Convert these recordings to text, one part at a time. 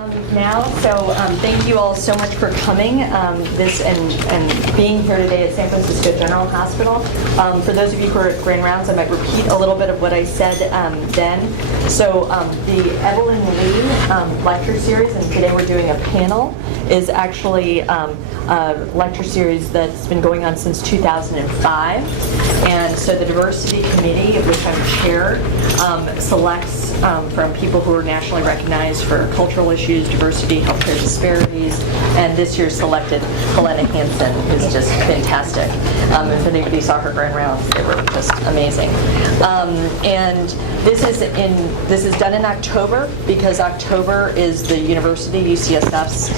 Now, so thank you all so much for coming this and being here today at San Francisco General Hospital. For those of you who are at Grand Rounds, I might repeat a little bit of what I said then. So the Evelyn Lee lecture series, and today we're doing a panel, is actually a lecture series that's been going on since 2005. And so the Diversity Committee, of which I'm chair, selects from people who are nationally recognized for cultural issues, diversity, healthcare disparities, and this year selected Helena Hansen, who's just fantastic. If anybody saw her Grand Rounds, they were just amazing. And this is done in October because October is the university UCSF's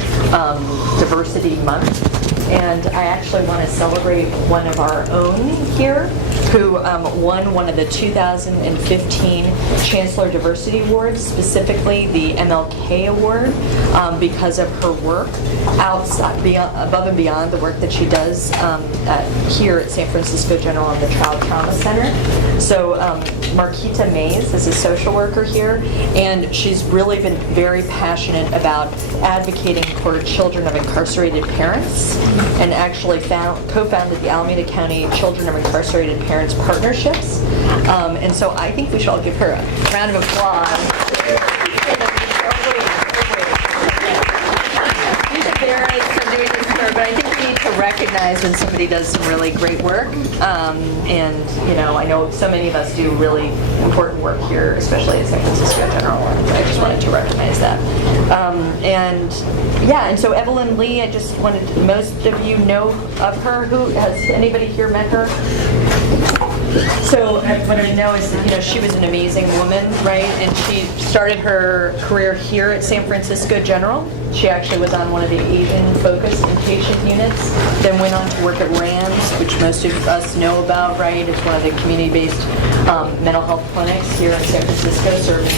Diversity Month. And I actually want to celebrate one of our own here who won one of the 2015 Chancellor Diversity Awards, specifically the MLK Award, because of her work above and beyond the work that she does here at San Francisco General and the Child Trauma Center. So Marquita Mays is a social worker here, and she's really been very passionate about advocating for children of incarcerated parents, and actually co-founded the Alameda County Children of Incarcerated Parents Partnerships. And so I think we should all give her a round of applause. She's embarrassed for doing this for her, but I think we need to recognize when somebody does some really great work. And you know, I know so many of us do really important work here, especially at San Francisco General. I just wanted to recognize that. And so Evelyn Lee, I just wanted most of you know of her. Has anybody here met her? So what I know is that, she was an amazing woman, right? And she started her career here at San Francisco General. She actually was on one of the Asian-focused inpatient units, then went on to work at RAMS, which most of us know about, right? It's one of the community-based mental health clinics here in San Francisco, serving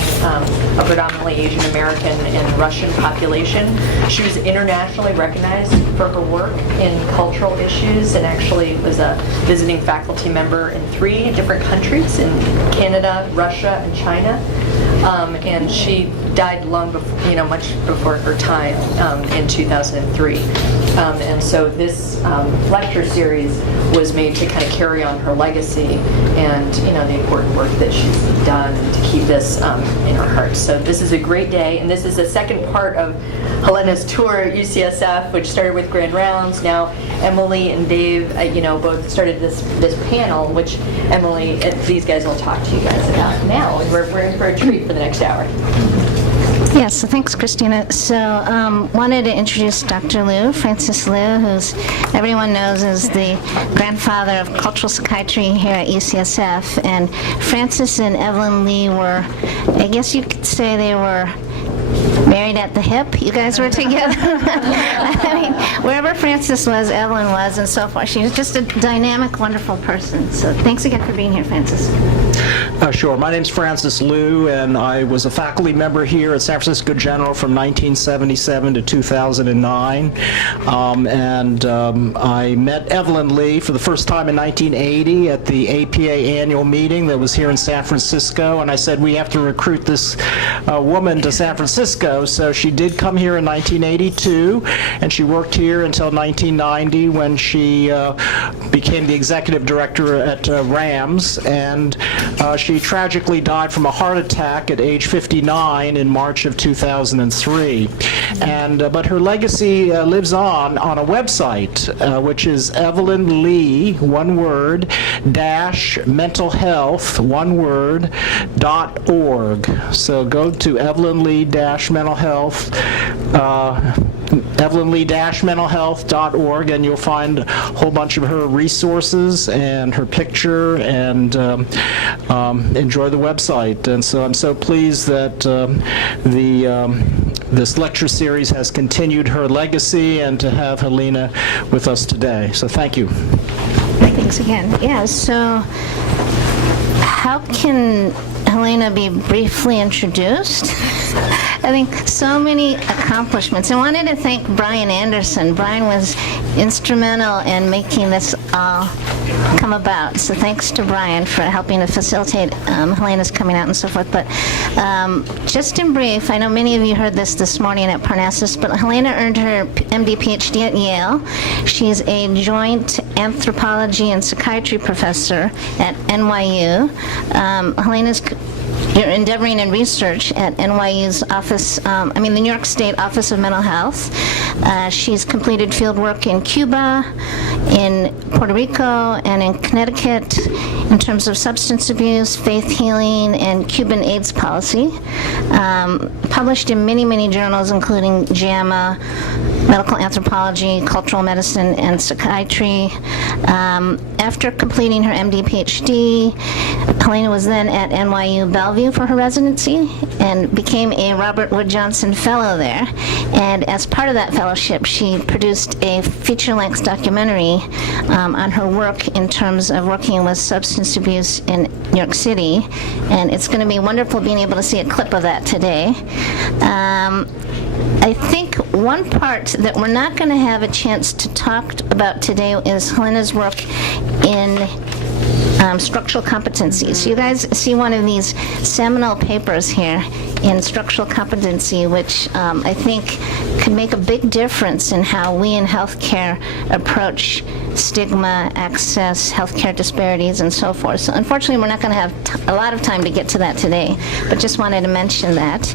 a predominantly Asian American and Russian population. She was internationally recognized for her work in cultural issues, and actually was a visiting faculty member in 3 different countries, in Canada, Russia, and China. And she died long before, much before her time in 2003. And so this lecture series was made to kind of carry on her legacy and the important work that she's done to keep this in our hearts. So this is a great day, and this is the second part of Helena's tour at UCSF, which started with Grand Rounds. Now Emily and Dave, both started this panel, which Emily, these guys will talk to you guys about now, and we're in for a treat for the next hour. Yes, so thanks, Christina. So wanted to introduce Dr. Liu, Francis Liu, who's everyone knows is the grandfather of cultural psychiatry here at UCSF. And Francis and Evelyn Lee were, I guess you could say they were married at the hip. You guys were together. I mean, wherever Francis was, Evelyn was, and so forth. She was just a dynamic, wonderful person. So thanks again for being here, Francis. Sure. My name's Francis Liu, and I was a faculty member here at San Francisco General from 1977 to 2009. I met Evelyn Lee for the first time in 1980 at the APA annual meeting that was here in San Francisco, and I said, we have to recruit this woman to San Francisco. So she did come here in 1982, and she worked here until 1990 when she became the executive director at RAMS, and she tragically died from a heart attack at age 59 in March of 2003. But her legacy lives on a website, which is Evelyn Lee, one word, -mentalhealth, one word, .org. So go to Evelyn Lee mentalhealth, evelynlee-mentalhealth.org, and you'll find a whole bunch of her resources and her picture, and enjoy the website. And so I'm so pleased that this lecture series has continued her legacy, and to have Helena with us today. So thank you. Thanks again. Yeah, so how can Helena be briefly introduced? I think so many accomplishments. I wanted to thank Brian Anderson. Brian was instrumental in making this all come about. So thanks to Brian for helping to facilitate Helena's coming out and so forth. But just in brief, I know many of you heard this morning at Parnassus, but Helena earned her MD PhD at Yale. She's a joint anthropology and psychiatry professor at NYU. Helena's you're endeavoring in research at NYU's the New York State Office of Mental Health. She's completed field work in Cuba, in Puerto Rico, and in Connecticut in terms of substance abuse, faith healing, and Cuban AIDS policy. Published in many, many journals, including JAMA, Medical Anthropology, Cultural Medicine, and Psychiatry. After completing her MD PhD, Helena was then at NYU Bellevue for her residency and became a Robert Wood Johnson Fellow there. And as part of that fellowship, she produced a feature-length documentary on her work in terms of working with substance abuse in New York City. And it's going to be wonderful being able to see a clip of that today. I think one part that we're not going to have a chance to talk about today is Helena's work in structural competencies. You guys see one of these seminal papers here in structural competency, which I think could make a big difference in how we in healthcare approach stigma, access, healthcare disparities, and so forth. So unfortunately, we're not going to have a lot of time to get to that today, but just wanted to mention that.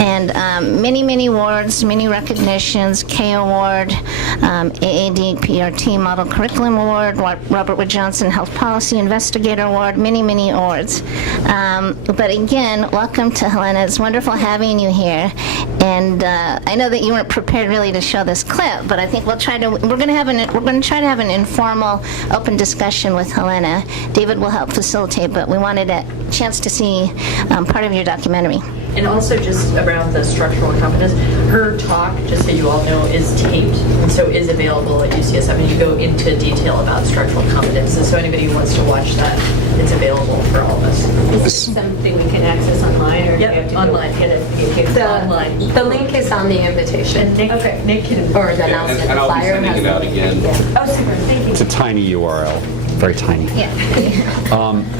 And many, many awards, many recognitions, K Award, AAD PRT Model Curriculum Award, Robert Wood Johnson Health Policy Investigator Award, many, many awards. But again, welcome to Helena. It's wonderful having you here. And I know that you weren't prepared really to show this clip, but I think we're going to try to have an informal, open discussion with Helena. David will help facilitate, but we wanted a chance to see part of your documentary. And also just around the structural competence, her talk, just so you all know, is taped and so is available at UCSF, and you go into detail about structural competence. And so anybody who wants to watch that, it's available for all of us. Is this something we can access online, or do you have to online. Get it online? The link is on the invitation. Nick can, Or the announcement. And I'll be flyer sending has it out the link. again. Yeah. Oh, super, thank you. It's a tiny URL, very tiny. Yeah.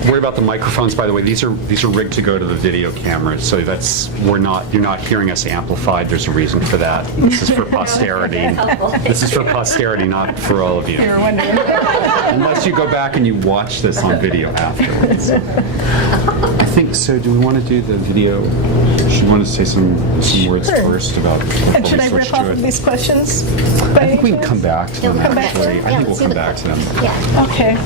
Worry about the microphones, by the way. These are rigged to go to the video cameras, so you're not hearing us amplified. There's a reason for that. This is for posterity. This is for posterity, not for all of you. Unless you go back and you watch this on video afterwards. I think so. Do we want to do the video? She wanted to say some words first about. And should I rip off of these questions? I think we can come back to them. come back to Actually, them? I think we'll come back to them. Yeah. Okay.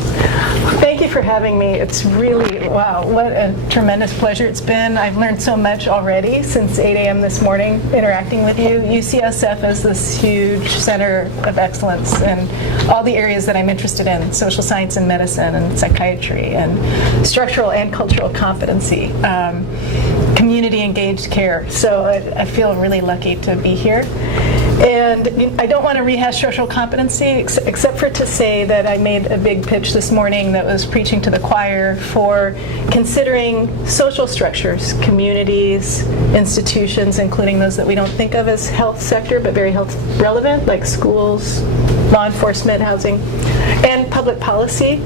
Thank you for having me. It's really, wow, what a tremendous pleasure it's been. I've learned so much already since 8 a.m. this morning interacting with you. UCSF is this huge center of excellence in all the areas that I'm interested in, social science and medicine and psychiatry and structural and cultural competency, community engaged care. So I feel really lucky to be here. And I don't want to rehash structural competency, except for to say that I made a big pitch this morning that was preaching to the choir for considering social structures, communities, institutions, including those that we don't think of as health sector, but very health relevant, like schools, law enforcement, housing, and public policy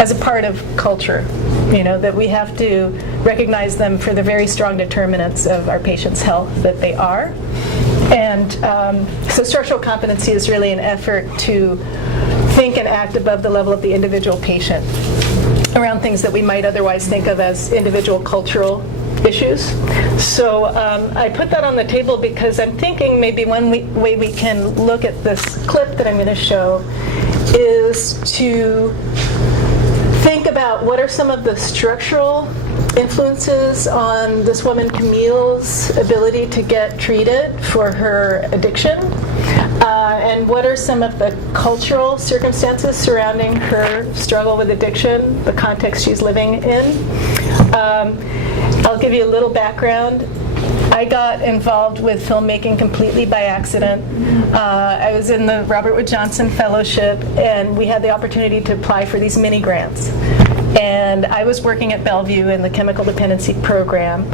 as a part of culture. You know, that we have to recognize them for the very strong determinants of our patients' health that they are. And so structural competency is really an effort to think and act above the level of the individual patient around things that we might otherwise think of as individual cultural issues. So I put that on the table because I'm thinking maybe one way we can look at this clip that I'm going to show is to think about what are some of the structural influences on this woman Camille's ability to get treated for her addiction, and what are some of the cultural circumstances surrounding her struggle with addiction, the context she's living in. I'll give you a little background. I got involved with filmmaking completely by accident. I was in the Robert Wood Johnson Fellowship, and we had the opportunity to apply for these mini grants. And I was working at Bellevue in the chemical dependency program.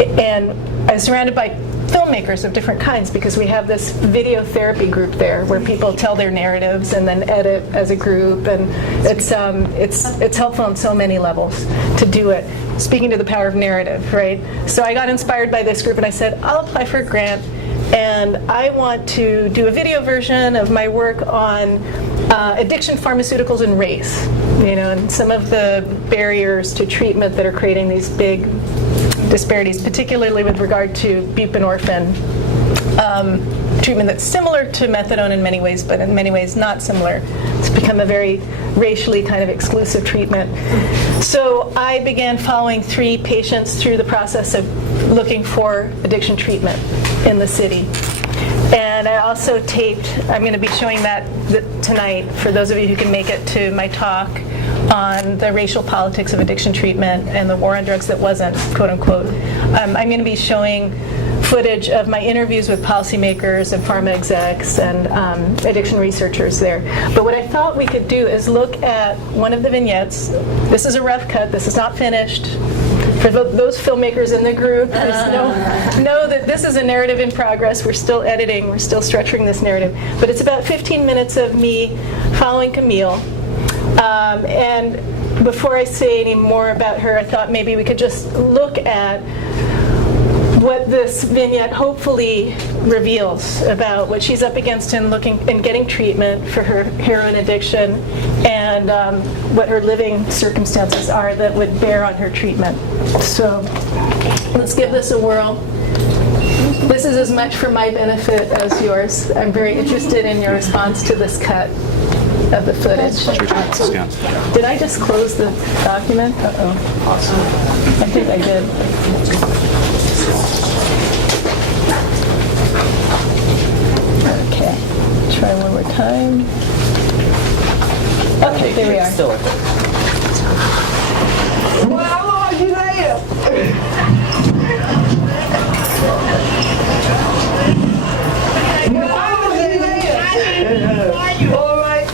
And I was surrounded by filmmakers of different kinds because we have this video therapy group there where people tell their narratives and then edit as a group, and it's helpful on so many levels to do it. Speaking to the power of narrative, right? So I got inspired by this group and I said, I'll apply for a grant and I want to do a video version of my work on addiction, pharmaceuticals, and race, and some of the barriers to treatment that are creating these big disparities, particularly with regard to buprenorphine treatment that's similar to methadone in many ways, but in many ways not similar. It's become a very racially kind of exclusive treatment. So I began following 3 patients through the process of looking for addiction treatment in the city. And I also taped, I'm going to be showing that tonight for those of you who can make it to my talk on the racial politics of addiction treatment and the war on drugs that wasn't, quote unquote. I'm going to be showing footage of my interviews with policymakers and pharma execs and addiction researchers there. But what I thought we could do is look at one of the vignettes. This is a rough cut. This is not finished. For those filmmakers in the group, know that this is a narrative in progress. We're still editing. We're still structuring this narrative. But it's about 15 minutes of me following Camille. And before I say any more about her, I thought maybe we could just look at what this vignette hopefully reveals about what she's up against in getting treatment for her heroin addiction, and what her living circumstances are that would bear on her treatment. So let's give this a whirl. This is as much for my benefit as yours. I'm very interested in your response to this cut of the footage. Did I just close the document? Uh-oh. Awesome. I think I did. Okay, try one more time. Okay, there we are. Well, I'll see you later. All right.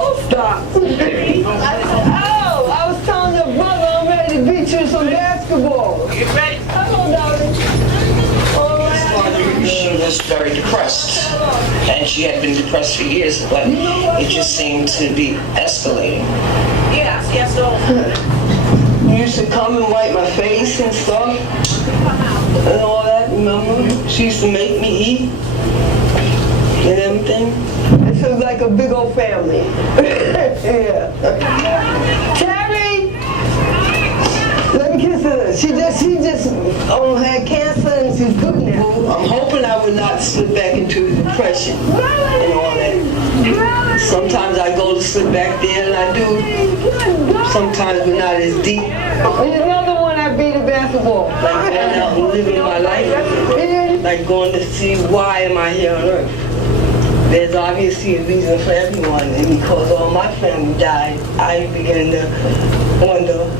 Oh, stop. Oh, I was telling your brother I'm ready to beat you some basketball. You ready? Come on, darling. All right. She was very depressed, and she had been depressed for years, but it just seemed to be escalating. Yes, so. You used to come and wipe my face and stuff, and all that, remember? She used to make me eat and everything. It feels like a big old family. Yeah. Terry! Let me kiss her. She just had cancer and she's good now. I'm hoping I would not slip back into depression and all that. Sometimes I go to slip back there and I do. Sometimes but not as deep. And another one I beat a basketball. Like going out and living my life. Like going to see why am I here on earth. There's obviously a reason for everyone, and because all my family died, I began to wonder,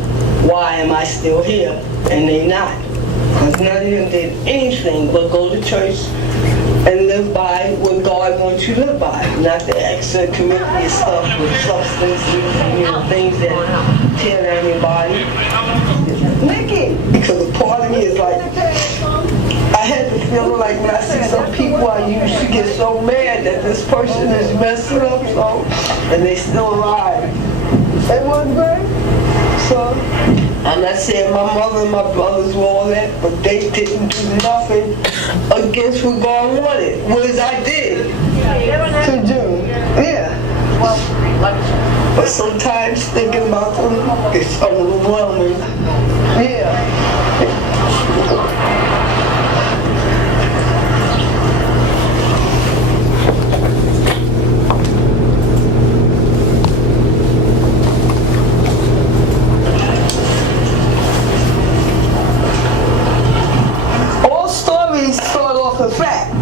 why am I still here? And they not. Because none of them did anything but go to church and live by what God wants you to live by, not the extracurricular stuff with substances and things that tear down your body. Nikki! Because a part of me is like, I had the feeling like when I see some people I used to get so mad that this person is messing up, so, and they still alive. It wasn't great. So, I'm not saying my mother and my brothers were all that, but they didn't do nothing against what God wanted, whereas I did to do. Yeah. But sometimes thinking about them is overwhelming. Yeah. A fact.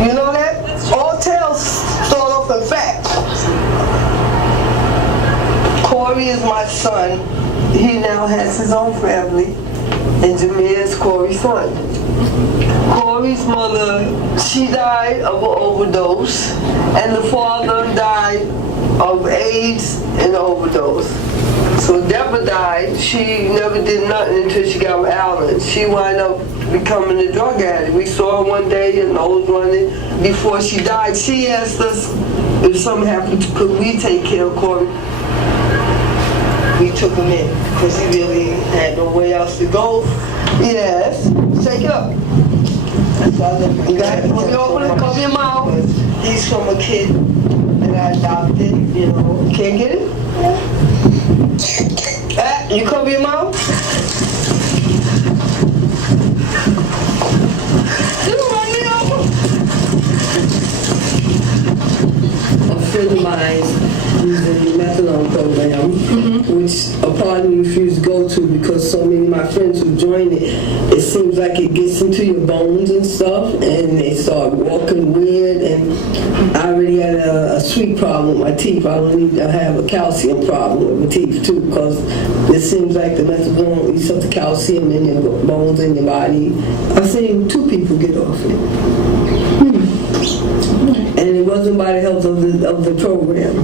You know that? All tales start off a fact. Corey is my son. He now has his own family. And Jameer is Corey's son. Corey's mother, she died of an overdose. And the father died of AIDS and overdose. So Deborah died. She never did nothing until she got with Alan. She wound up becoming a drug addict. We saw her one day and I was running. Before she died, she asked us if something happened, could we take care of Corey? We took him in because he really had no way else to go. Yes, shake it up. That's why I let him cover your mouth. He's from a kid that I adopted, you know. Can't get it? You cover your mouth? You run me over. A friend of mine using the methadone program, which a part of me refused to go to because so many of my friends who joined it, it seems like it gets into your bones and stuff, and they start walking weird, and I already had a sweet problem with my teeth. I don't need to have a calcium problem with my teeth too, because it seems like the methadone eats up the calcium in your bones in your body. I've seen 2 people get off it. And it wasn't by the help of the program.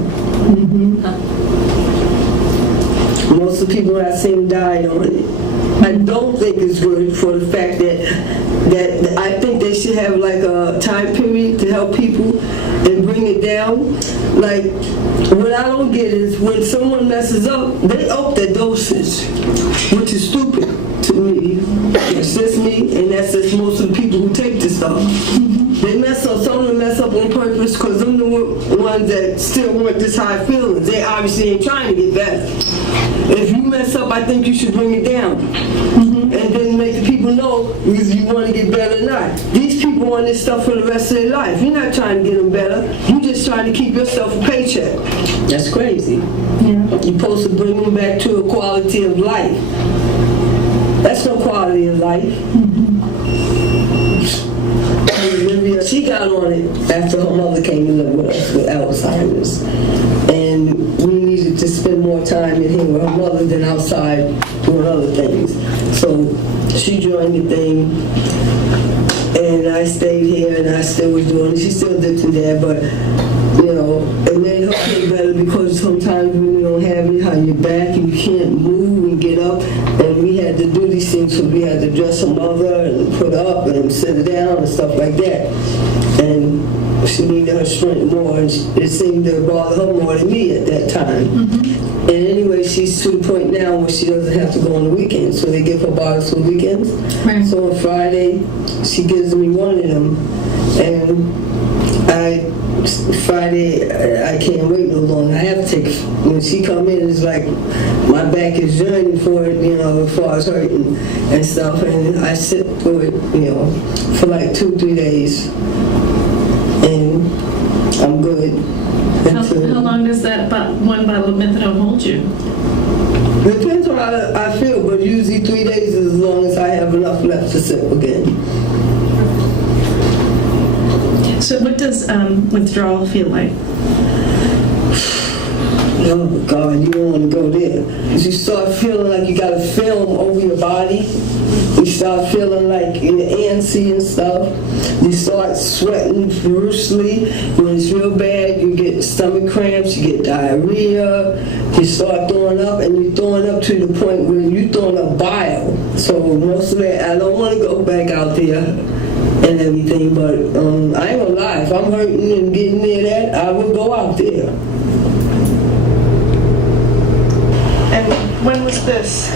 Most of the people I've seen died on it. I don't think it's good for the fact that I think they should have like a time period to help people and bring it down. Like, what I don't get is when someone messes up, they up their dosage, which is stupid to me. It's just me, and that's just most of the people who take this stuff. They mess up, some of them mess up on purpose because them the ones that still want this high feelings. They obviously ain't trying to get better. If you mess up, I think you should bring it down. And then make the people know if you want to get better or not. These people want this stuff for the rest of their life. You're not trying to get them better. You're just trying to keep yourself a paycheck. That's crazy. Yeah. You're supposed to bring them back to a quality of life. That's no quality of life. She got on it after her mother came to live with us with Alzheimer's. And we needed to spend more time in here with her mother than outside doing other things. So she joined the thing, and I stayed here, and I still was doing it. She's still addicted there, but, you know, it made her feel better because sometimes when you don't have it on your back and you can't move and get up, and we had to do these things, so we had to dress her mother and put her up and sit her down and stuff like that. And she needed her strength more, and it seemed to bother her more than me at that time. And anyway, she's to the point now where she doesn't have to go on the weekends, so they give her bottles for the weekends. Right. So on Friday, she gives me one of them, and Friday, I can't wait no longer. I have to take, when she come in, it's like my back is yearning for it, you know, as far as hurting and stuff, and I sit through it, you know, for like 2-3 days, and I'm good. How long does that one bottle of methadone hold you? It depends on how I feel, but usually 3 days is as long as I have enough left to sip again. So what does withdrawal feel like? Oh God, you don't want to go there. You start feeling like you got a film over your body. You start feeling like you're antsy and stuff. You start sweating furiously. When it's real bad, you get stomach cramps, you get diarrhea, you start throwing up, and you're throwing up to the point where you're throwing up bile. So most of that, I don't want to go back out there and everything, but I ain't gonna lie, if I'm hurting and getting near that, I would go out there. And when was this?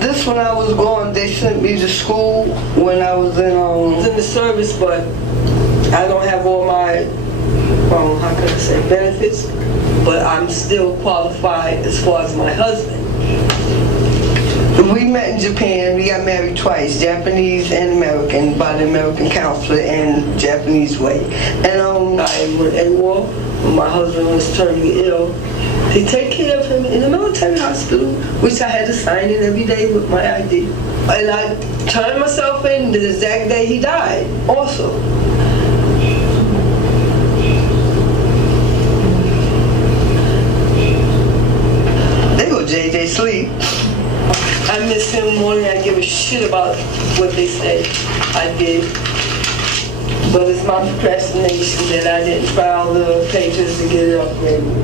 This when I was going, they sent me to school when I was in the service, but I don't have all my, how can I say, benefits, but I'm still qualified as far as my husband. We met in Japan. We got married twice, Japanese and American, by the American counselor and Japanese way. And I went AWOL when my husband was terminally ill. They take care of him in a military hospital, which I had to sign in every day with my ID. And I turned myself in the exact day he died, also. They go JJ sleep. I miss him more than I give a shit about what they say I did. But it's my procrastination that I didn't file the papers to get it upgraded.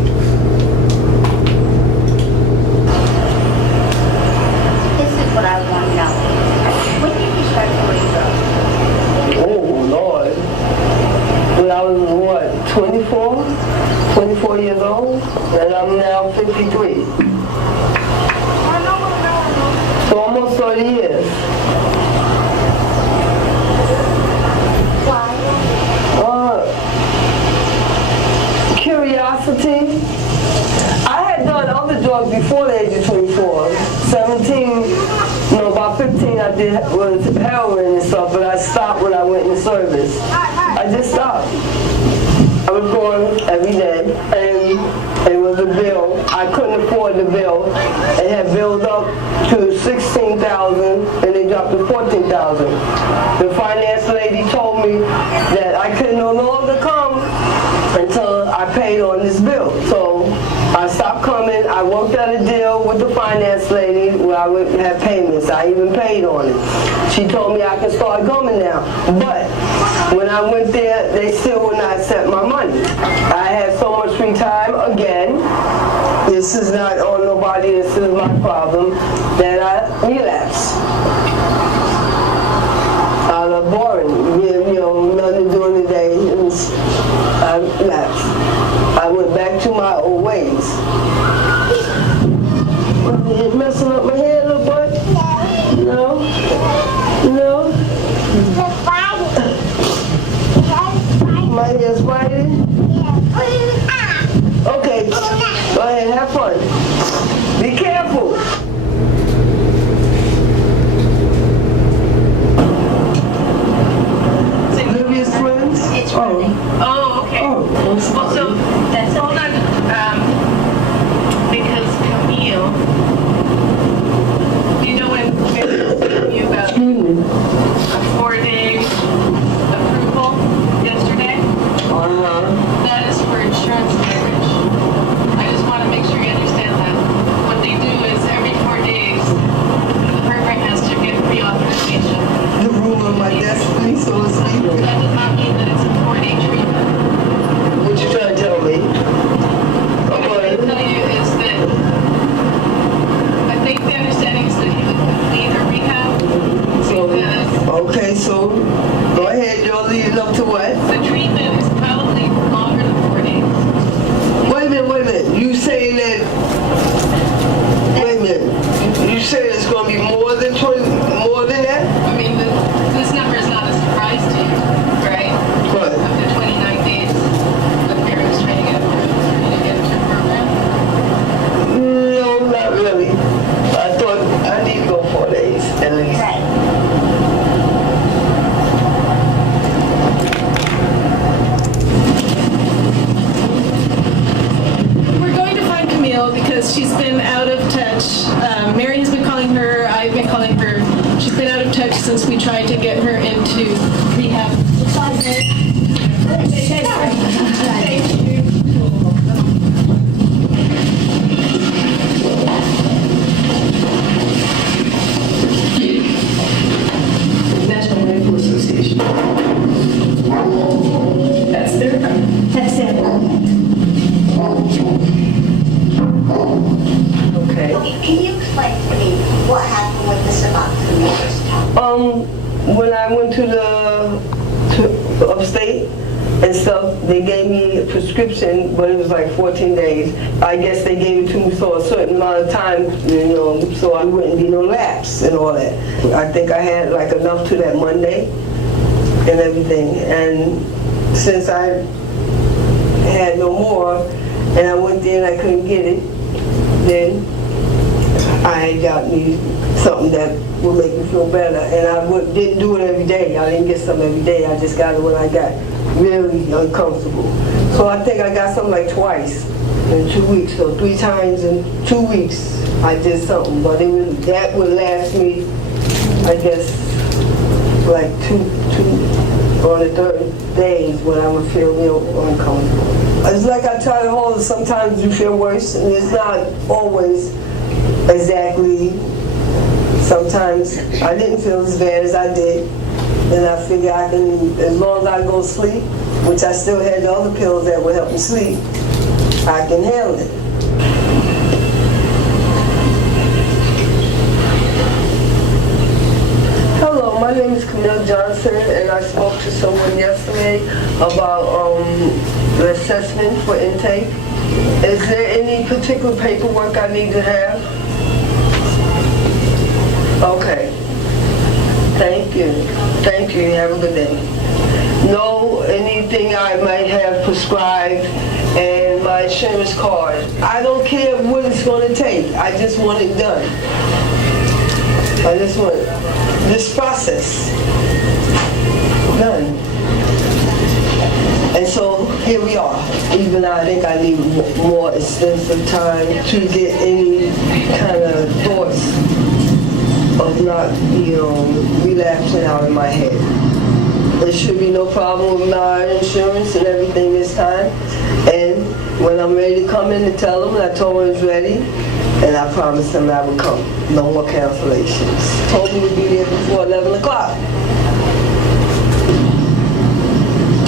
24 years old, and I'm now 53. So almost 30 years. Curiosity. I had done other drugs before the age of 24. 17, about 15 I did was heroin and stuff, but I stopped when I went in service. I just stopped. I was going every day, and it was a bill. I couldn't afford the bill. It had built up to $16,000, and it dropped to $14,000. The finance lady told me that I could no longer come until I paid on this bill. So I stopped coming. I worked out a deal with the finance lady where I would have payments. I even paid on it. She told me I could start coming now. But when I went there, they still would not accept my money. I had so much free time again. This is not on nobody, this is my problem, that I relapsed. Out of boring, nothing to do in the day. I relapsed. I went back to my old ways. It's messing up my hair a little bit? No? No? My hair's white? Okay, go ahead, have fun. Be careful. Olivia's twins? It's running. Oh, okay. Well, so, hold on, because Camille, you know when Mary was telling you about a 4-day approval yesterday? That is for insurance coverage. I just want to make sure you understand that. What they do is every 4 days, the program has to get reauthorization. The rule of my destiny, so to speak. That does not mean that it's a 4-day treatment. What you trying to tell me? What I'm trying to tell you is that I think the understanding is that you would complete a rehab because Okay, so go ahead, you're leading up to what? the treatment is probably longer than 4 days. Wait a minute. You saying that, wait a minute. You say it's going to be more than 20, more than that? I mean, this number is not a surprise to you, right? What? Of the 29 days the parent is trying to get approved for you to get into a program. No, not really. I thought I need to go 4 days at least. We're going to find Camille because she's been out of touch. Mary has been calling her, I've been calling her. She's been out of touch since we tried to get her into rehab. National Rifle Association. That's their company. That's it. Okay. Okay, can you explain to me what happened with the suboxone first time? When I went to upstate and stuff, they gave me a prescription, but it was like 14 days. I guess they gave it to me for a certain amount of time, so I wouldn't be no lapse and all that. I think I had like enough to that Monday and everything. And since I had no more, and I went there and I couldn't get it, then I got me something that would make me feel better. And I didn't do it every day. I didn't get something every day. I just got it when I got really uncomfortable. So I think I got something like twice in 2 weeks. So 3 times in 2 weeks I did something. But that would last me, I guess, like two on the third days when I would feel real uncomfortable. It's like I try to hold it. Sometimes you feel worse, and it's not always exactly. Sometimes I didn't feel as bad as I did. Then I figure I can, as long as I go to sleep, which I still had the other pills that would help me sleep, I can handle it. Hello, my name is Camille Johnson, and I spoke to someone yesterday about the assessment for intake. Is there any particular paperwork I need to have? Okay. Thank you. Thank you. Have a good day. No, anything I might have prescribed and my insurance card. I don't care what it's going to take. I just want it done. I just want this process done. And so here we are. Even I think I need more extensive time to get any kind of thoughts of not, relapsing out in my head. There should be no problem with my insurance and everything this time. And when I'm ready to come in to tell them, I told them I was ready, and I promised them I would come. No more cancellations. Told me to be there before 11 o'clock.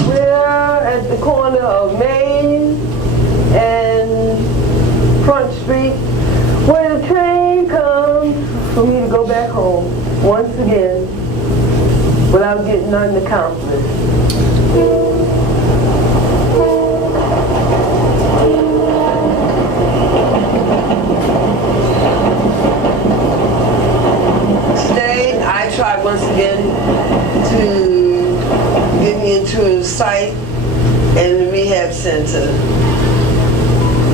We're at the corner of Main and Front Street, where the train comes for me to go back home once again without getting nothing accomplished. Today, I tried once again to get me into a psych and the rehab center.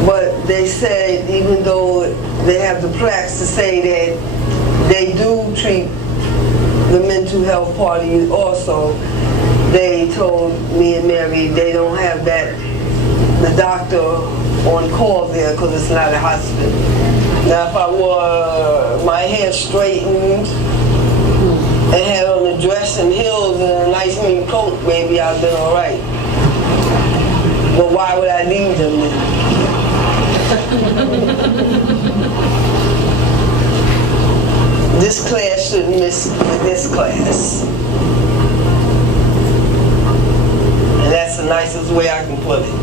But they said, even though they have the plaques to say that they do treat the mental health part of you also, they told me and Mary they don't have that, the doctor on call there because it's not a hospital. Now if I wore my hair straightened and had on a dress and heels and a nice mink coat, maybe I'd been all right. But why would I leave them then? This class shouldn't miss this class. And that's the nicest way I can put it.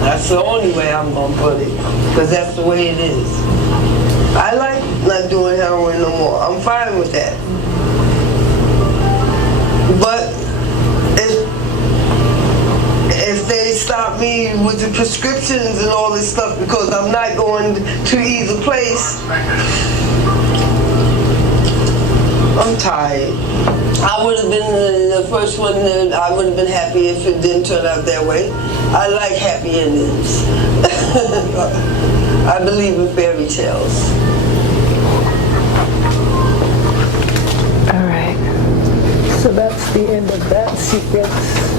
That's the only way I'm going to put it, because that's the way it is. I like not doing heroin no more. I'm fine with that. But if they stop me with the prescriptions and all this stuff because I'm not going to either place, I'm tired. I would have been the first one that I would have been happy if it didn't turn out that way. I like happy endings. I believe in fairy tales. All right. So that's the end of that sequence.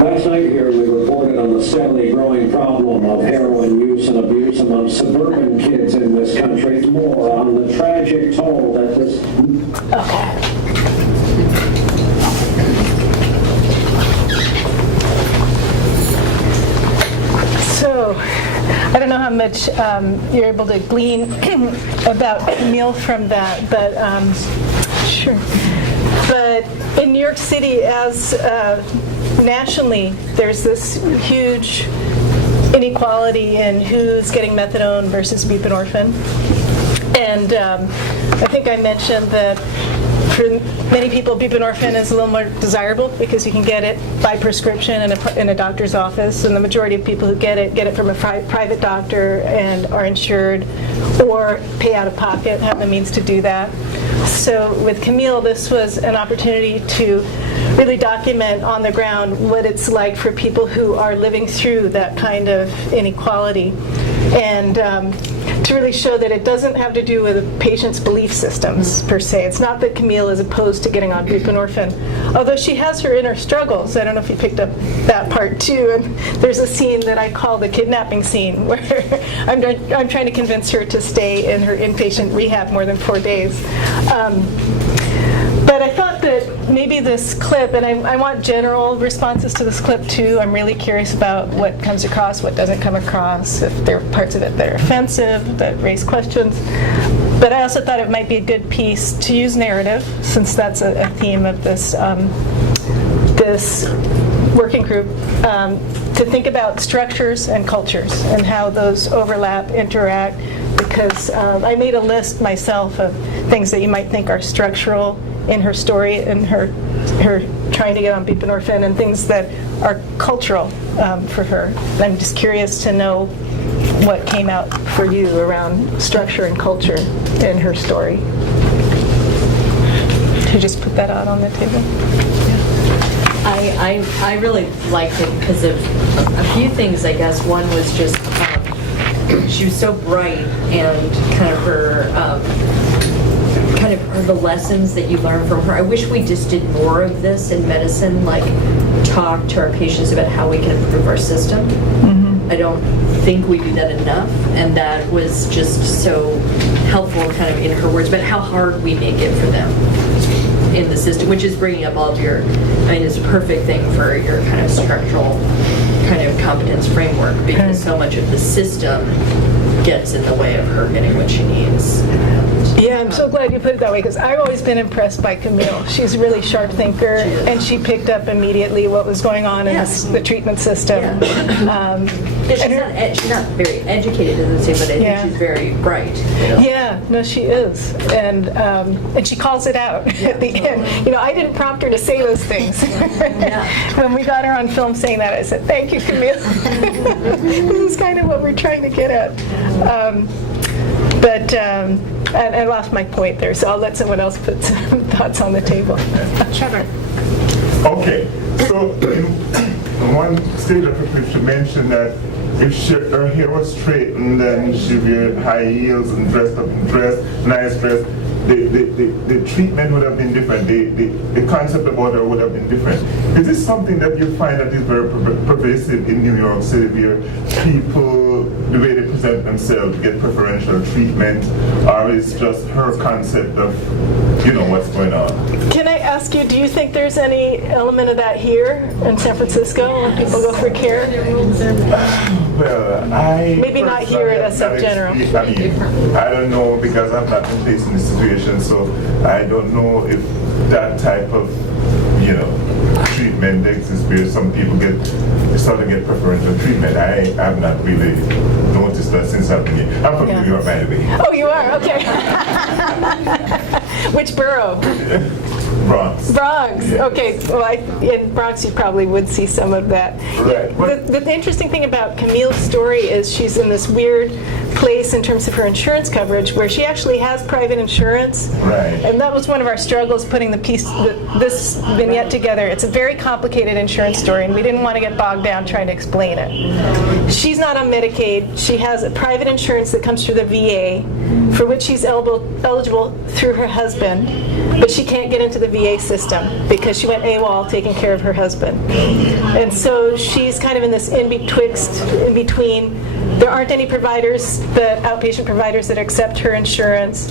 Last night here we reported on the steadily growing problem of heroin use and abuse among suburban kids in this country. More on the tragic toll that this... Okay. So, I don't know how much you're able to glean about Camille from that, but sure. But in New York City, as nationally, there's this huge inequality in who's getting methadone versus buprenorphine. And I think I mentioned that for many people, buprenorphine is a little more desirable because you can get it by prescription in a doctor's office, and the majority of people who get it from a private doctor and are insured or pay out of pocket, have the means to do that. So with Camille, this was an opportunity to really document on the ground what it's like for people who are living through that kind of inequality, and to really show that it doesn't have to do with a patient's belief systems per se. It's not that Camille is opposed to getting on buprenorphine, although she has her inner struggles. I don't know if you picked up that part too. And there's a scene that I call the kidnapping scene, where I'm trying to convince her to stay in her inpatient rehab more than 4 days. But I thought that maybe this clip, and I want general responses to this clip too. I'm really curious about what comes across, what doesn't come across, if there are parts of it that are offensive, that raise questions. But I also thought it might be a good piece to use narrative, since that's a theme of this this working group, to think about structures and cultures and how those overlap, interact, because I made a list myself of things that you might think are structural in her story and her trying to get on buprenorphine, and things that are cultural for her. I'm just curious to know what came out for you around structure and culture in her story. To just put that out on the table. I really liked it because of a few things, I guess. One was just she was so bright, and kind of the lessons that you learn from her. I wish we just did more of this in medicine, like talk to our patients about how we can improve our system. I don't think we do that enough, and that was just so helpful kind of in her words about how hard we make it for them in the system, which is bringing up all of your, it's a perfect thing for your kind of structural kind of competence framework, because so much of the system gets in the way of her getting what she needs. Yeah, I'm so glad you put it that way, because I've always been impressed by Camille. She's a really sharp thinker, and she picked up immediately what was going on in the treatment system. She's not very educated, doesn't say, but I think she's very bright. Yeah, no, she is, and she calls it out at the end. I didn't prompt her to say those things. When we got her on film saying that, I said, "Thank you, Camille." This is kind of what we're trying to get at. And I lost my point there, so I'll let someone else put some thoughts on the table. Trevor. Okay, so in one stage of her clip, she mentioned that if her hair was straightened and she wore high heels and dressed up in nice dress, the treatment would have been different. The concept about her would have been different. Is this something that you find that is very pervasive in New York City, where people, the way they present themselves, get preferential treatment, or is just her concept of, what's going on? Can I ask you, do you think there's any element of that here in San Francisco when people go for care? Well, maybe not here at SF General. I don't know, because I've not been placed in this situation, so I don't know if that type of, treatment exists where some people start to get preferential treatment. I have not really noticed that since I've been here. I'm from New York, by the way. Oh, you are? Okay. Which borough? Bronx. Bronx. Yeah. Okay. Well, in Bronx, you probably would see some of that. Right. The interesting thing about Camille's story is she's in this weird place in terms of her insurance coverage, where she actually has private insurance. Right. And that was one of our struggles putting this vignette together. It's a very complicated insurance story, and we didn't want to get bogged down trying to explain it. She's not on Medicaid. She has a private insurance that comes through the VA, for which she's eligible through her husband, but she can't get into the VA system because she went AWOL taking care of her husband. And so she's kind of in this in between. There aren't any providers, outpatient providers, that accept her insurance.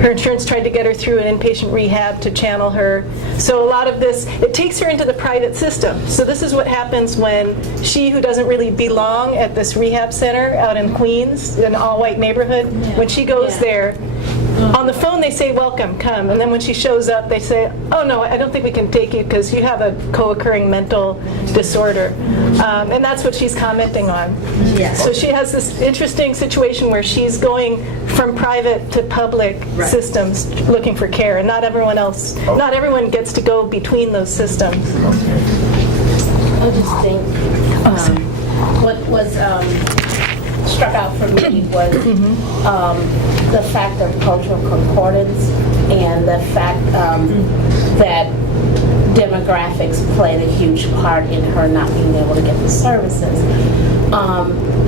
Her insurance tried to get her through an inpatient rehab to channel her. So a lot of this, it takes her into the private system. So this is what happens when she, who doesn't really belong at this rehab center out in Queens, an all-white neighborhood, when she goes there, on the phone they say, "Welcome, come." And then when she shows up, they say, "Oh no, I don't think we can take you because you have a co-occurring mental disorder." And that's what she's commenting on. Yeah. So she has this interesting situation where she's going from private to public systems looking for care, and not everyone gets to go between those systems. I just think what was struck out for me was the fact of cultural concordance, and the fact that demographics played a huge part in her not being able to get the services.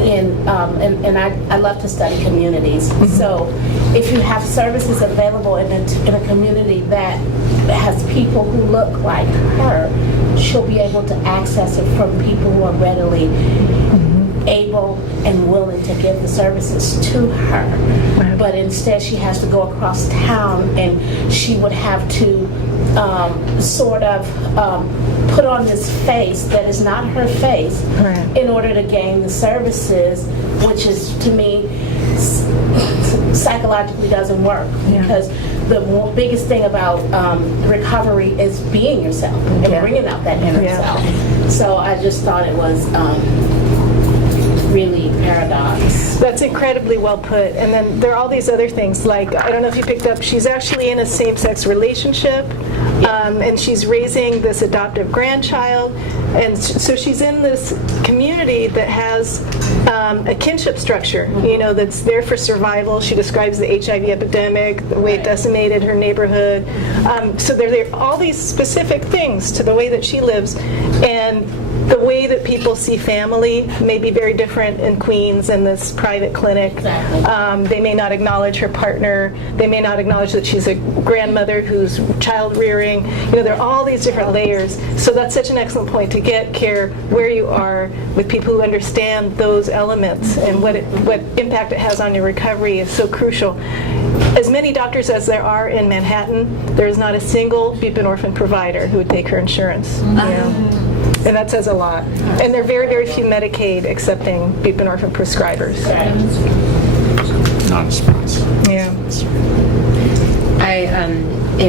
And I love to study communities. So if you have services available in a community that has people who look like her, she'll be able to access it from people who are readily able and willing to give the services to her. Right. But instead she has to go across town, and she would have to put on this face that is not her face in order to gain the services, which is, to me, psychologically doesn't work. Because the biggest thing about recovery is being yourself and bringing out that inner self. So I just thought it was really paradox. That's incredibly well put. And then there are all these other things, like, I don't know if you picked up, she's actually in a same-sex relationship, and she's raising this adoptive grandchild. And so she's in this community that has a kinship structure, that's there for survival. She describes the HIV epidemic, the way it decimated her neighborhood. So there are all these specific things to the way that she lives. And the way that people see family may be very different in Queens in this private clinic. Exactly. They may not acknowledge her partner. They may not acknowledge that she's a grandmother who's child rearing. There are all these different layers. So that's such an excellent point, to get care where you are with people who understand those elements, and what impact it has on your recovery is so crucial. As many doctors as there are in Manhattan, there is not a single buprenorphine provider who would take her insurance. And that says a lot. And there are very, very few Medicaid accepting buprenorphine prescribers. Not a surprise. Yeah.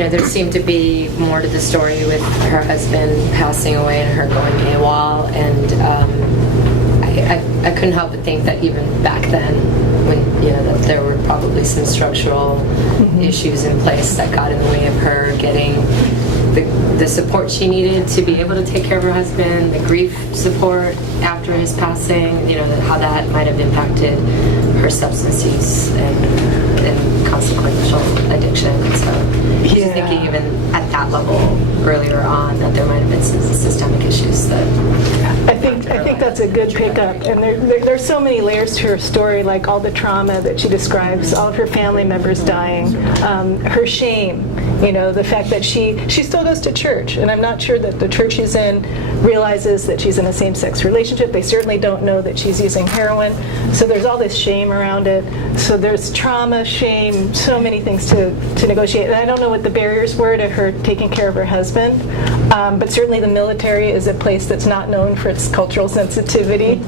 There seemed to be more to the story with her husband passing away and her going AWOL, and I couldn't help but think that even back then, when that there were probably some structural issues in place that got in the way of her getting the support she needed to be able to take care of her husband, the grief support after his passing, how that might have impacted her substance use and consequential addiction. So I was thinking even at that level earlier on that there might have been some systemic issues that... I think that's a good pickup. And there's so many layers to her story, like all the trauma that she describes, all of her family members dying, her shame, the fact that she still goes to church, and I'm not sure that the church she's in realizes that she's in a same-sex relationship. They certainly don't know that she's using heroin. So there's all this shame around it. So there's trauma, shame, so many things to negotiate. And I don't know what the barriers were to her taking care of her husband, but certainly the military is a place that's not known for its cultural sensitivity.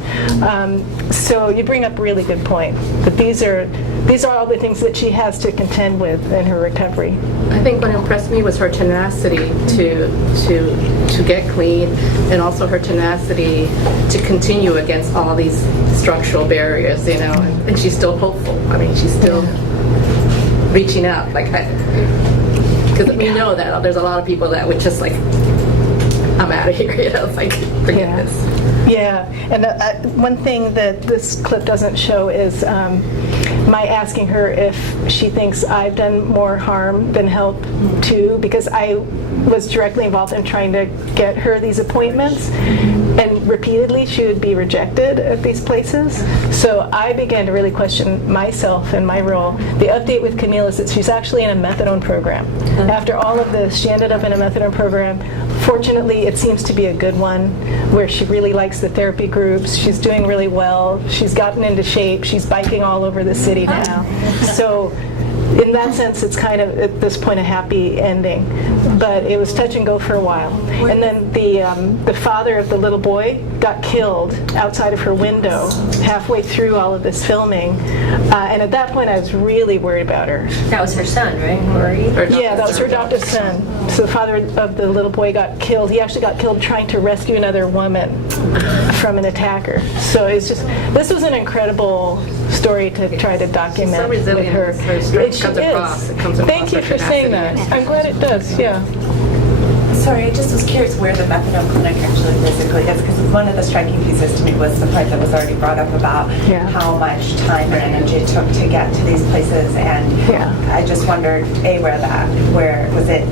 So you bring up a really good point, that these are all the things that she has to contend with in her recovery. I think what impressed me was her tenacity to get clean, and also her tenacity to continue against all these structural barriers, and she's still hopeful. I mean, she's still reaching out, because we know that there's a lot of people that would just I'm out of here, it's like, forget this. Yeah, and one thing that this clip doesn't show is my asking her if she thinks I've done more harm than help too, because I was directly involved in trying to get her these appointments, and repeatedly she would be rejected at these places. So I began to really question myself and my role. The update with Camille is that she's actually in a methadone program. After all of this, she ended up in a methadone program. Fortunately, it seems to be a good one, where she really likes the therapy groups. She's doing really well. She's gotten into shape. She's biking all over the city now. So in that sense, it's kind of, at this point, a happy ending. But it was touch and go for a while. And then the father of the little boy got killed outside of her window halfway through all of this filming. And at that point, I was really worried about her. That was her son, right? Yeah, that was her adopted son. So the father of the little boy got killed. He actually got killed trying to rescue another woman from an attacker. So it's just, this was an incredible story to try to document so resilient. with her. Her strength comes across. It comes across. Thank you for saying that. I'm glad it does, yeah. Sorry, I just was curious where the methadone clinic actually physically is, because one of the striking pieces to me was the part that was already brought up about how much time and energy it took to get to these places, and I just wondered, where was it?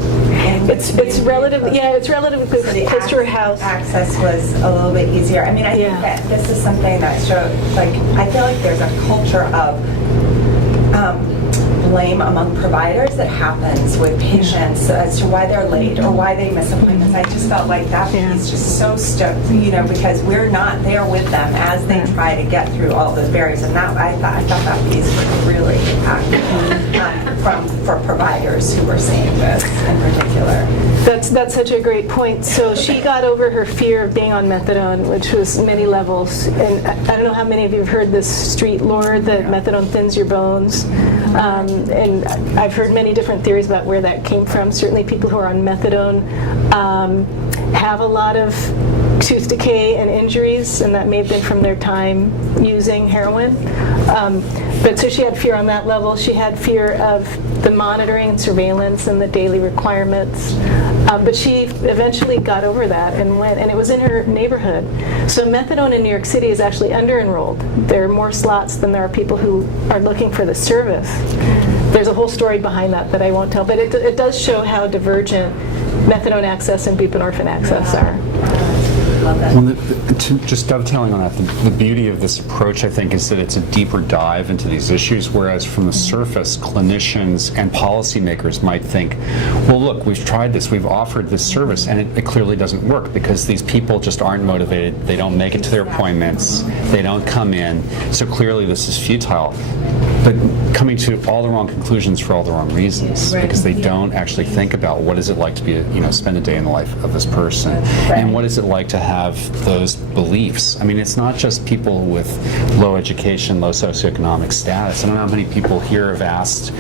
It's relatively, it's relatively close to her house. Access was a little bit easier. I mean, I think that this is something that showed, I feel like there's a culture of blame among providers that happens with patients as to why they're late or why they miss appointments. I just felt like that piece just so stoked, because we're not there with them as they try to get through all those barriers. And that I thought that piece was really impactful for providers who were seeing this in particular. That's such a great point. So she got over her fear of being on methadone, which was many levels. And I don't know how many of you have heard this street lore that methadone thins your bones. And I've heard many different theories about where that came from. Certainly people who are on methadone have a lot of tooth decay and injuries, and that may have been from their time using heroin. But so she had fear on that level. She had fear of the monitoring and surveillance and the daily requirements. But she eventually got over that and went, and it was in her neighborhood. So methadone in New York City is actually under-enrolled. There are more slots than there are people who are looking for the service. There's a whole story behind that I won't tell, but it does show how divergent methadone access and buprenorphine access are. Well, just dovetailing on that, the beauty of this approach, I think, is that it's a deeper dive into these issues, whereas from the surface, clinicians and policymakers might think, well, look, we've tried this, we've offered this service, and it clearly doesn't work because these people just aren't motivated, they don't make it to their appointments, they don't come in, so clearly this is futile. But coming to all the wrong conclusions for all the wrong reasons, because they don't actually think about what is it like to be, spend a day in the life of this person, and what is it like to have those beliefs. I mean, it's not just people with low education, low socioeconomic status. I don't know how many people here have asked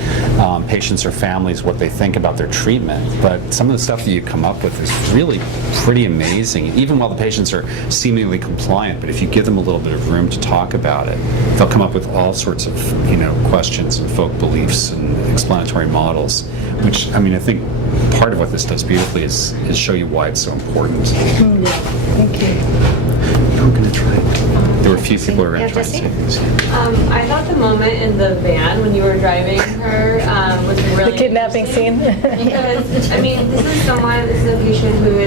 patients or families what they think about their treatment, but some of the stuff that you come up with is really pretty amazing, even while the patients are seemingly compliant. But if you give them a little bit of room to talk about it, they'll come up with all sorts of, questions and folk beliefs and explanatory models, which, I think part of what this does beautifully is show you why it's so important. Thank you. I'm going to try. There were a few people who were going to try and say things. I thought the moment in the van when you were driving her was really The kidnapping scene? Because, this is a patient who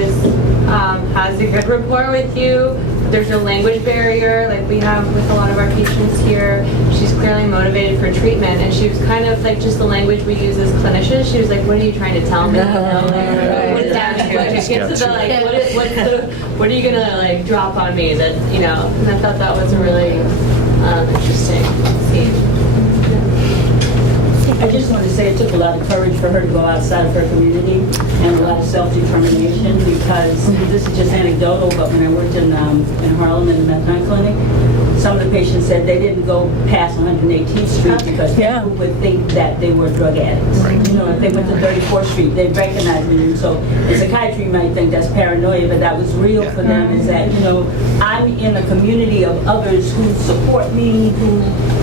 has a good rapport with you. There's no language barrier like we have with a lot of our patients here. She's clearly motivated for treatment, and she was kind of like just the language we use as clinicians. She was like, "What are you trying to tell me? What are you gonna drop on me that?" And I thought that was a really interesting scene. I just want to say it took a lot of courage for her to go outside of her community and a lot of self-determination, because this is just anecdotal, but when I worked in Harlem in the methadone clinic, some of the patients said they didn't go past 118th Street because people would think that they were drug addicts. Right. If they went to 34th Street, they'd recognize me. And so in psychiatry, you might think that's paranoia, but that was real for them, is that, I'm in a community of others who support me,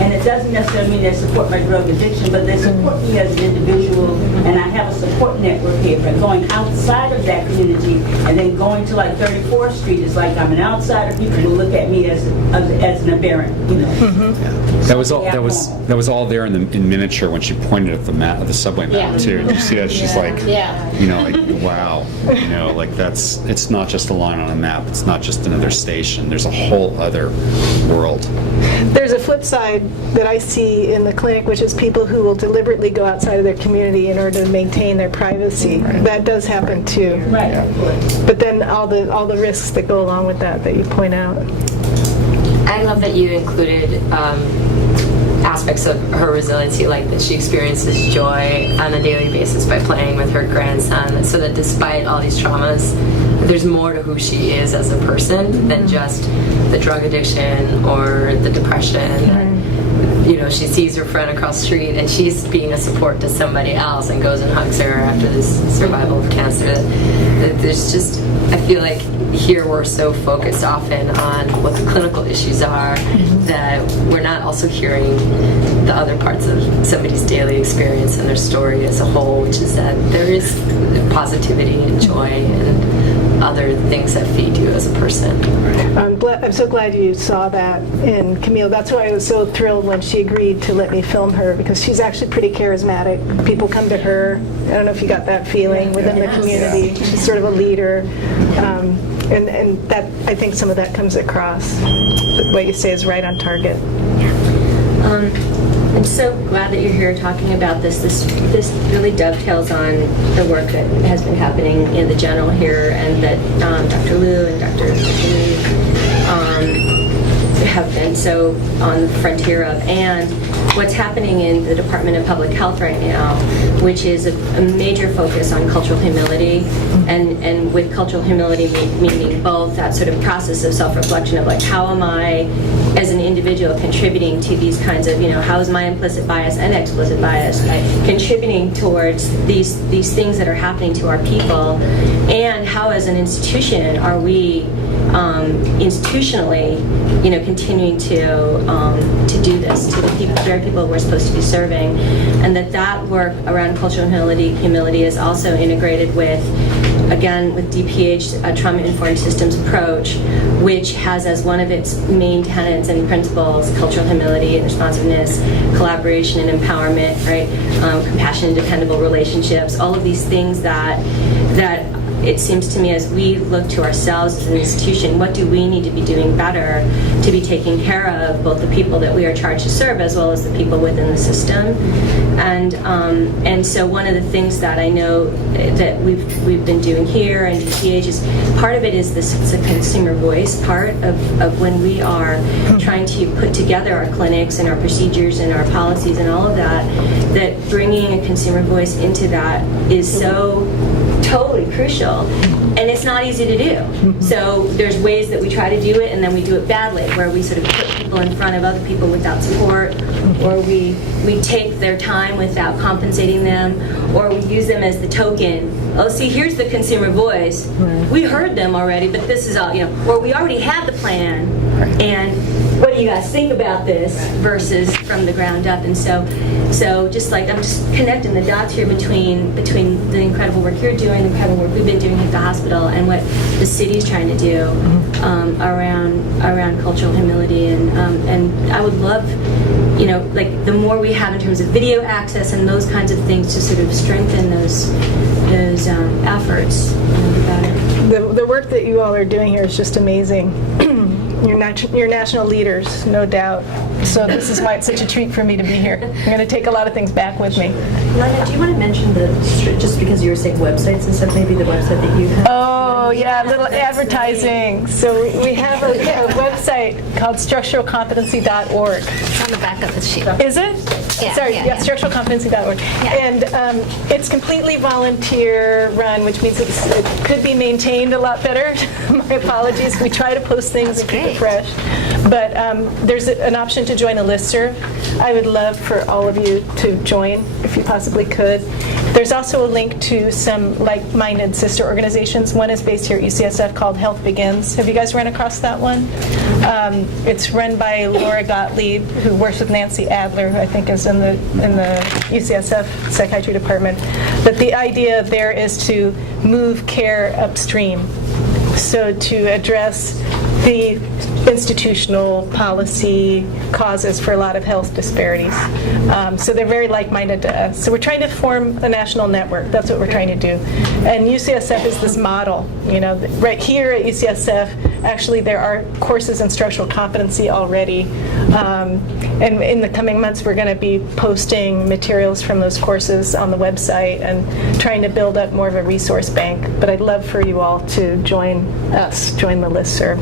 and it doesn't necessarily mean they support my drug addiction, but they support me as an individual, and I have a support network here. But going outside of that community and then going to 34th Street is like I'm an outsider. People will look at me as an aberrant, That was all. That was all there in miniature when she pointed at the map, the subway map too. Did you see that? She's like, wow, that's. It's not just a line on a map. It's not just another station. There's a whole other world. There's a flip side that I see in the clinic, which is people who will deliberately go outside of their community in order to maintain their privacy. Right. That does happen too. Right. But then all the risks that go along with that you point out. I love that you included aspects of her resiliency, like that she experiences joy on a daily basis by playing with her grandson, so that despite all these traumas, there's more to who she is as a person than just the drug addiction or the depression. She sees her friend across the street and she's being a support to somebody else and goes and hugs her after this survival of cancer. There's just, I feel like here we're so focused often on what the clinical issues are that we're not also hearing the other parts of somebody's daily experience and their story as a whole, which is that there is positivity and joy and other things that feed you as a person. I'm so glad you saw that in Camille. That's why I was so thrilled when she agreed to let me film her, because she's actually pretty charismatic. People come to her. I don't know if you got that feeling within the community. She's sort of a leader. And that, I think some of that comes across. What you say is right on target. I'm so glad that you're here talking about this. This really dovetails on the work that has been happening in the general here, and that Dr. Liu and Dr. Lee have been so on the frontier of. And what's happening in the Department of Public Health right now, which is a major focus on cultural humility, and with cultural humility meaning both that sort of process of self-reflection of like, how am I as an individual contributing to these kinds of, how is my implicit bias and explicit bias contributing towards these things that are happening to our people, and how as an institution are we institutionally, continuing to do this to the very people we're supposed to be serving, and that work around cultural humility is also integrated with, again, with DPH, a trauma-informed systems approach, which has as one of its main tenets and principles cultural humility and responsiveness, collaboration and empowerment, right? Compassion and dependable relationships, all of these things that it seems to me, as we look to ourselves as an institution, what do we need to be doing better to be taking care of both the people that we are charged to serve as well as the people within the system? And so one of the things that I know that we've been doing here and DPH is part of it is it's a consumer voice part of when we are trying to put together our clinics and our procedures and our policies and all of that bringing a consumer voice into that is so totally crucial, and it's not easy to do. So there's ways that we try to do it, and then we do it badly, where we sort of put people in front of other people without support, or we take their time without compensating them, or we use them as the token. Oh, see, here's the consumer voice. We heard them already, but this is all, or we already have the plan, and what do you guys think about this, versus from the ground up. And so just like I'm just connecting the dots here between the incredible work you're doing, the incredible work we've been doing at the hospital, and what the city's trying to do around cultural humility. And I would love, like the more we have in terms of video access and those kinds of things to sort of strengthen those efforts. The work that you all are doing here is just amazing. You're national leaders, no doubt. So this is why it's such a treat for me to be here. I'm going to take a lot of things back with me. Helena, do you want to mention just because you were saying websites and stuff, maybe the website that you have? Oh, yeah, little advertising. So we have a website called structuralcompetency.org. It's on the back of the sheet. Is it? Yeah, Sorry, yeah. structuralcompetency.org. Yeah. And it's completely volunteer run, which means it could be maintained a lot better. My apologies. We try to post things and keep it fresh. But there's an option to join a listserv. I would love for all of you to join, if you possibly could. There's also a link to some like-minded sister organizations. One is based here at UCSF called Health Begins. Have you guys run across that one? It's run by Laura Gottlieb, who works with Nancy Adler, who I think is in the UCSF Psychiatry department. But the idea there is to move care upstream. So to address the institutional policy causes for a lot of health disparities. So they're very like-minded to us. So we're trying to form a national network. That's what we're trying to do. And UCSF is this model. Right here at UCSF, actually there are courses in structural competency already. And in the coming months, we're going to be posting materials from those courses on the website and trying to build up more of a resource bank. But I'd love for you all to join the listserv.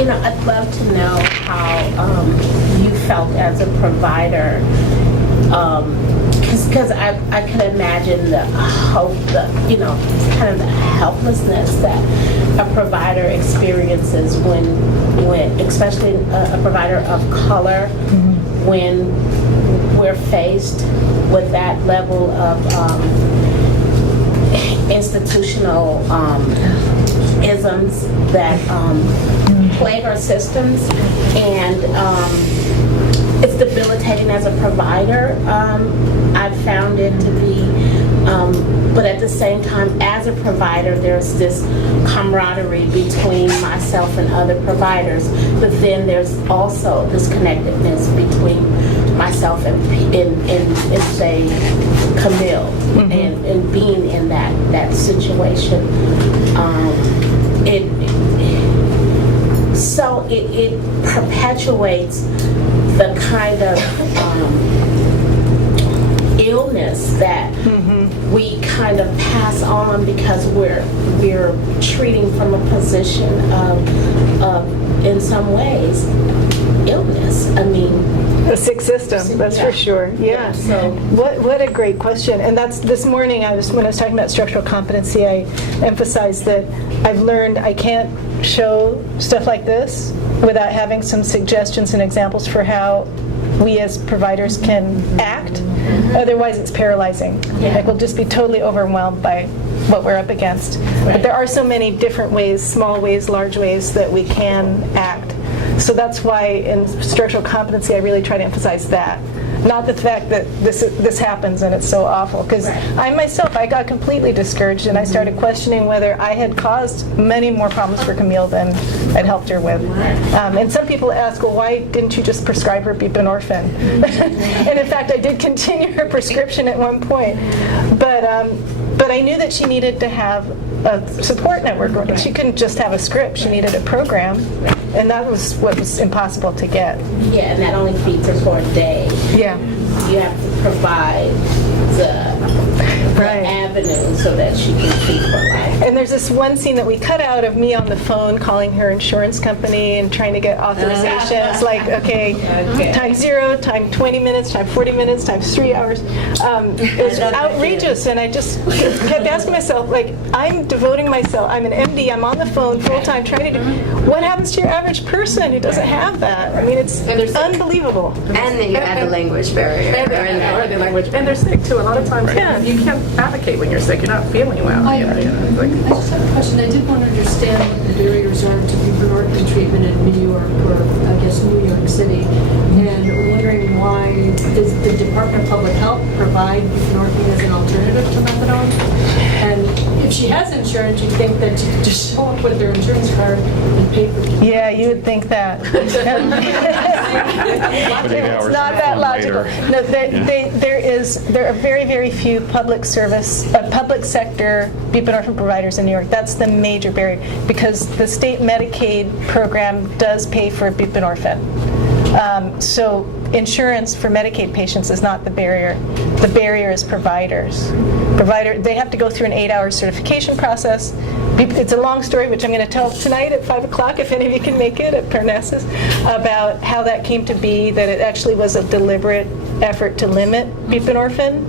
I'd love to know how you felt as a provider, because I can imagine the hope, kind of the helplessness that a provider experiences when especially a provider of color, when we're faced with that level of institutional isms that plague our systems, and it's debilitating as a provider. I've found it to be, but at the same time, as a provider, there's this camaraderie between myself and other providers, but then there's also this connectedness between myself and say, Camille, and being in that situation. It perpetuates the kind of illness illness that we kind of pass on because we're treating from a position of in some ways, illness. I mean, the sick system, that's for sure. Yeah. So what a great question. And that's this morning. When I was talking about structural competency, I emphasized that I've learned I can't show stuff like this without having some suggestions and examples for how we as providers can act. Otherwise, it's paralyzing. Like we'll just be totally overwhelmed by what we're up against. But there are so many different ways, small ways, large ways, that we can act. So that's why in structural competency, I really try to emphasize that. Not the fact that this happens and it's so awful. Because I got completely discouraged, and I started questioning whether I had caused many more problems for Camille than I'd helped her with. And some people ask, well, why didn't you just prescribe her buprenorphine? And in fact, I did continue her prescription at one point. But I knew that she needed to have a support network. She couldn't just have a script. She needed a program. And that was what was impossible to get. yeah, and that only feeds her for a day. Yeah. You have to provide the avenue so that she can feed her life. And there's this one scene that we cut out of me on the phone calling her insurance company and trying to get authorizations, like, okay, time 0, time 20 minutes, time 40 minutes, time 3 hours. It was outrageous, and I just kept asking myself, like, I'm devoting myself, I'm an MD, I'm on the phone full-time trying to do, what happens to your average person who doesn't have that? I mean, it's unbelievable. And then you add the language barrier. And the language, and they're sick too. A lot of times, you can't advocate when you're sick. You're not feeling well. I just have a question. I did want to understand what the barriers are to buprenorphine treatment in New York, or I guess New York City, and I'm wondering why does the Department of Public Health provide buprenorphine as an alternative to methadone? And if she has insurance, you'd think that she could just show up with their insurance card and pay for it. Yeah, you would think that. It's not that logical. No, there are very, very few public sector buprenorphine providers in New York. That's the major barrier, because the state Medicaid program does pay for buprenorphine. So insurance for Medicaid patients is not the barrier. The barrier is providers. They have to go through an 8-hour certification process. It's a long story, which I'm going to tell tonight at 5 o'clock, if any of you can make it, at Parnassus, about how that came to be, that it actually was a deliberate effort to limit buprenorphine,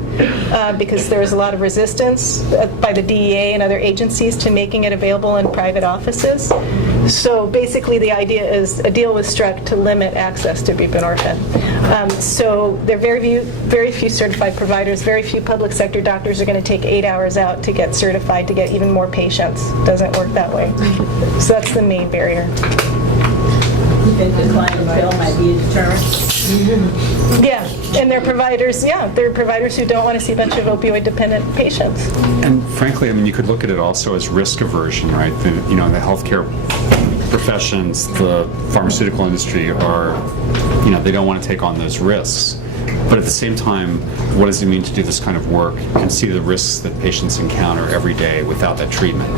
because there was a lot of resistance by the DEA and other agencies to making it available in private offices. So basically the idea is a deal was struck to limit access to buprenorphine. So there are very few certified providers, very few public sector doctors are going to take 8 hours out to get certified to get even more patients. Doesn't work that way. So that's the main barrier. You think the clientele might be a deterrent? Yeah, and they're providers who don't want to see a bunch of opioid-dependent patients. And frankly, I mean, you could look at it also as risk aversion, right? The healthcare professions, the pharmaceutical industry are, they don't want to take on those risks. But at the same time, what does it mean to do this kind of work and see the risks that patients encounter every day without that treatment?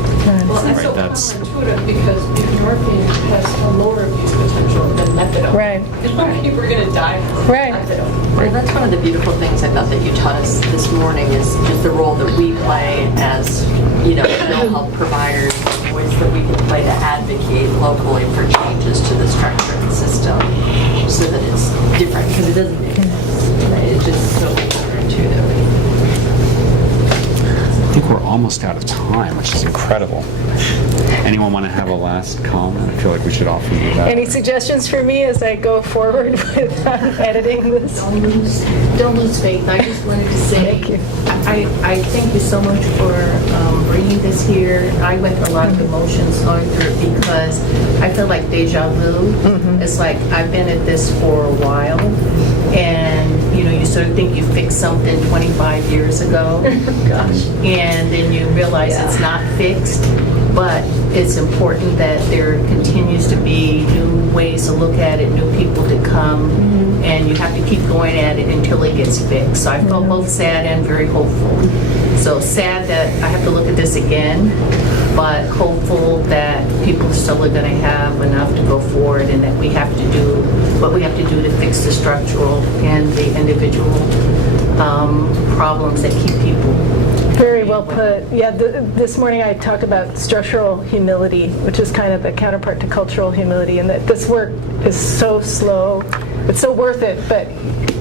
Well, it's so counterintuitive because buprenorphine has a lower abuse potential than methadone. Right. And people are going to die from methadone. Well, that's one of the beautiful things I thought that you taught us this morning is just the role that we play as, mental health providers, the voice that we can play to advocate locally for changes to the structure of the system so that it's different, because it doesn't make sense. Right? It's just so counterintuitive. I think we're almost out of time, which is incredible. Anyone want to have a last comment? I feel like we should often do that. Any suggestions for me as I go forward with editing this? Don't lose faith. I just wanted to say thank you. I thank you so much for bringing this here. I went through a lot of emotions going through it because I feel like deja vu. It's like I've been at this for a while, and you sort of think you fixed something 25 years ago. Gosh. And then you realize it's not fixed, but it's important that there continues to be new ways to look at it, new people to come, and you have to keep going at it until it gets fixed. So I felt both sad and very hopeful. So sad that I have to look at this again, but hopeful that people still are going to have enough to go forward, and that we have to do what we have to do to fix the structural and the individual problems that keep people. Very well put. Yeah, this morning I talked about structural humility, which is kind of the counterpart to cultural humility, and that this work is so slow. It's so worth it, but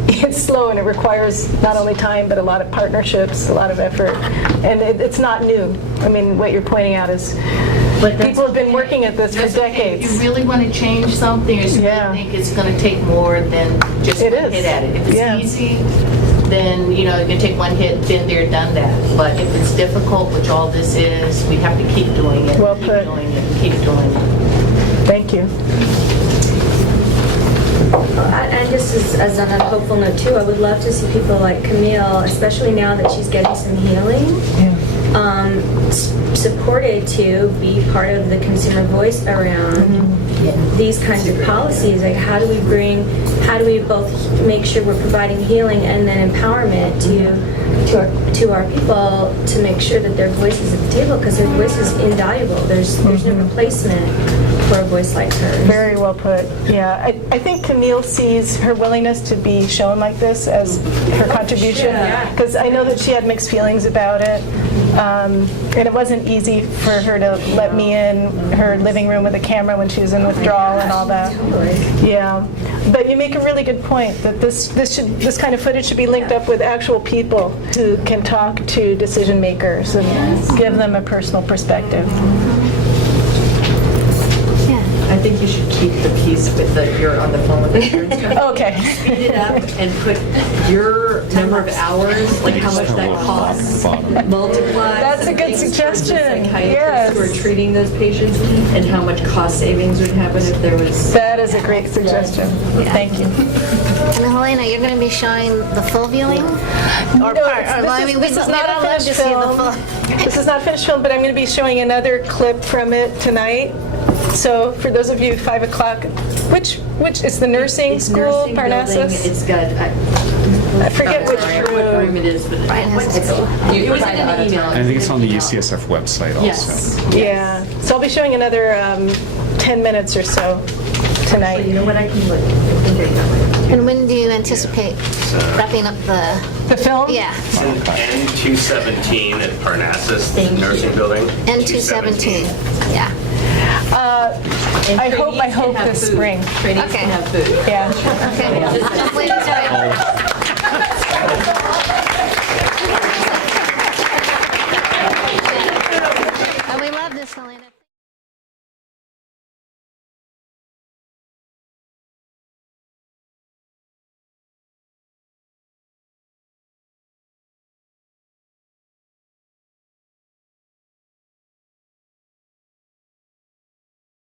it's slow and it requires not only time, but a lot of partnerships, a lot of effort. And it's not new. I mean, what you're pointing out is people have been working at this for decades. If you really want to change something, or you really think it's going to take more than just one hit at it. If it's easy, then you can take one hit, been there, done that. But if it's difficult, which all this is, we have to keep doing it. Well keep put. doing it. Keep doing it. Thank you. And just as on a hopeful note too, I would love to see people like Camille, especially now that she's getting some healing, supported to be part of the consumer voice around these kinds of policies. Like how do we both make sure we're providing healing and then empowerment to our people to make sure that their voice is at the table, because their voice is invaluable. There's no replacement for a voice like hers. Very well put. Yeah, I think Camille sees her willingness to be shown like this as her contribution, because I know that she had mixed feelings about it, and it wasn't easy for her to let me in her living room with a camera when she was in withdrawal and all that. Yeah, but you make a really good point that this kind of footage should be linked up with actual people who can talk to decision makers and give them a personal perspective. I think you should keep the piece with you're on the phone with the insurance company. Okay. Speed it up and put your number of hours, like how much that costs, multiply. That's a good suggestion. Psychiatrists who are treating those patients, and how much cost savings would happen if there was. That is a great suggestion. Thank you. And Helena, you're going to be showing the full viewing? Or part? This is not a finished film. This is not a finished film, but I'm going to be showing another clip from it tonight. So for those of you, 5 o'clock, which is the nursing school, nursing Parnassus? Building. It's got. I forget which room it is, but it was in the email. I think it's on the UCSF website also. Yes. Yeah. So I'll be showing another 10 minutes or so tonight. Actually, you know what? I can look. And when do you anticipate wrapping up the film? Yeah. N217 at Parnassus Nursing Building. N217. Yeah. I hope this spring. Trainees can have food. Yeah. Okay. Just wait a second.